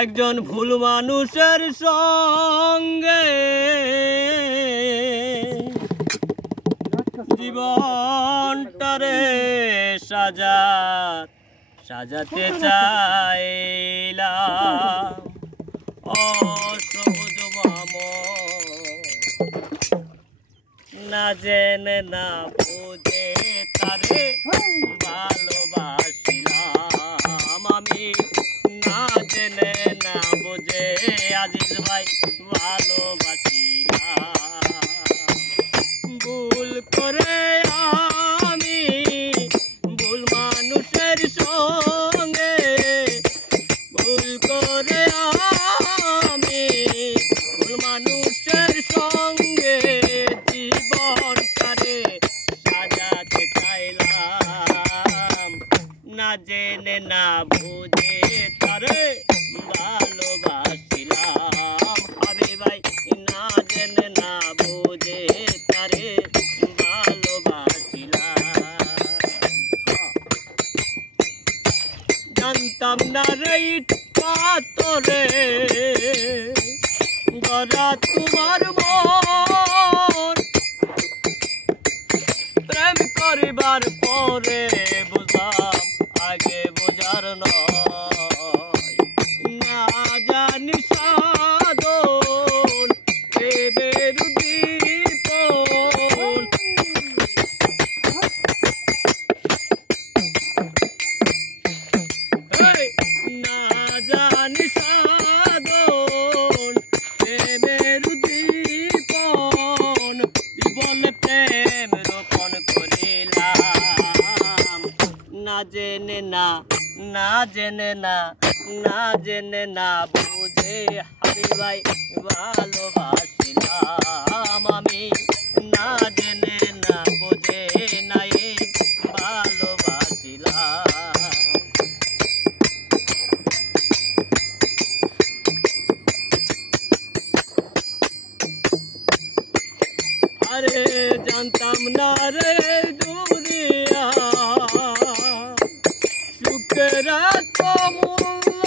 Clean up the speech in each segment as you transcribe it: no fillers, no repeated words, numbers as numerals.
একজন ভুল মানুষের সঙ্গে জীবনটারে সাজাতে চাইলাম। অসহজ না জেনে না বুঝে তারে ভালোবাসিলাম আমি, না জেনে না বুঝে আজিজ ভাই ভালোবাসিলাম। ভুল করে আমি ভুল মানুষের সঙ্গে, ভুল করে আমি ভুল মানুষের সঙ্গে জীবনটারে সাজাতে চাইলাম। না জেনে না বুঝে তারে ভালোবাসিলাম। হাবিব ভাই না জেনে না বুঝে তারে ভালোবাসিলাম। জানতাম না রে পাথরে গড়া তোমার মন, প্রেম করিবার পরে বুঝলাম আগে বোঝার নয়। না জানি সাধন প্রেমের দীপন, না জানি সাধন প্রেমের দীপন, জীবনে প্রেম রোপণ করিলাম। না জেনে না না জেনে না না জেনে না বুঝে হাবিব ভাই ভালোবাসিলাম আমি, না জেনে না বুঝে নাই ভালোবাসিলাম। আরে জানতাম না রে দুনিয়া সুখের মূল্য,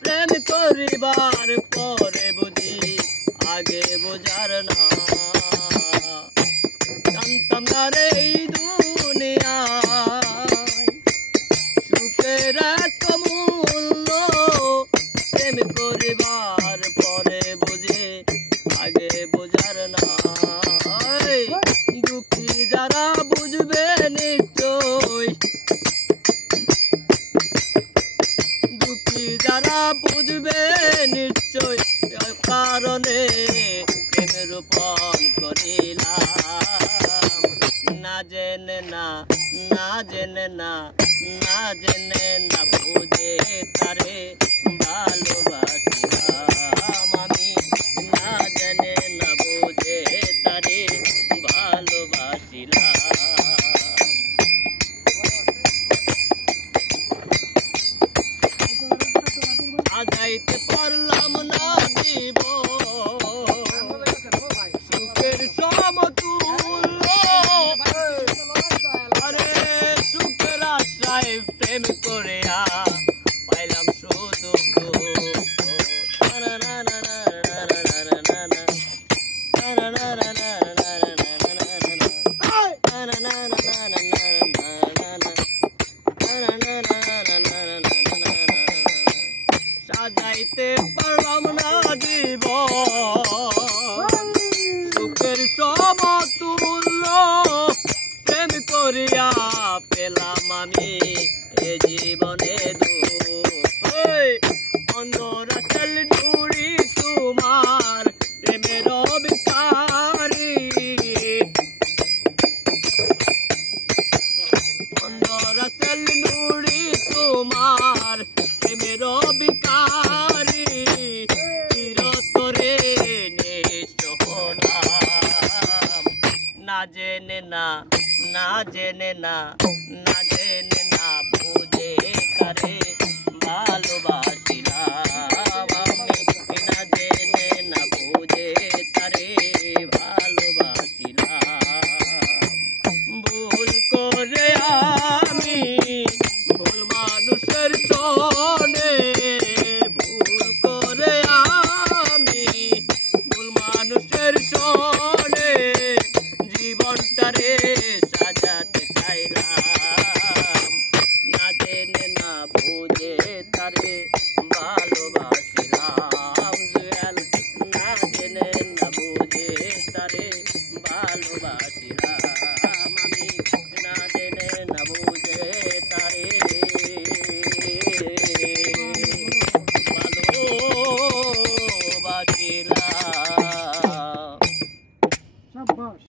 প্রেম করিবার পরে বুঝি আগে বোঝার না। জানতাম না রে দুনিয়া সুখের মূল্য, প্রেম করিবার পরে বুঝি আগে বোঝার না। দুঃখী যারা বুঝবে নিশ্চয়, দুঃখী যারা বুঝবে নিশ্চয়, কারণে প্রেম রোপণ করিলাম। না জেনে না না জেনে না না জেনে না বুঝে তারে ভালোবাসিলাম আমি, না জেনে না বুঝে তারে ভালোবাসিলাম। আজাইতে পারলাম না দিব সুখের সমতুল্য, আরে সুখের আশায় প্রেম করে পাইলাম শুধু সাজাইতে পারলাম না জীবন সুখের সমতুল্য, প্রেম করিয়া পেলাম আমি এ জীবনে দুঃখ। অন্ধরাচল নুরি তোমার প্রেমের ভিখারি, অন্ধরাচল নুরি তোমার প্রেমের ভিখারি, চিরতরে নিষ্ঠ হলাম। না জেনে না না জেনে না না জেনে না বুঝে তারে ভালোবাসি।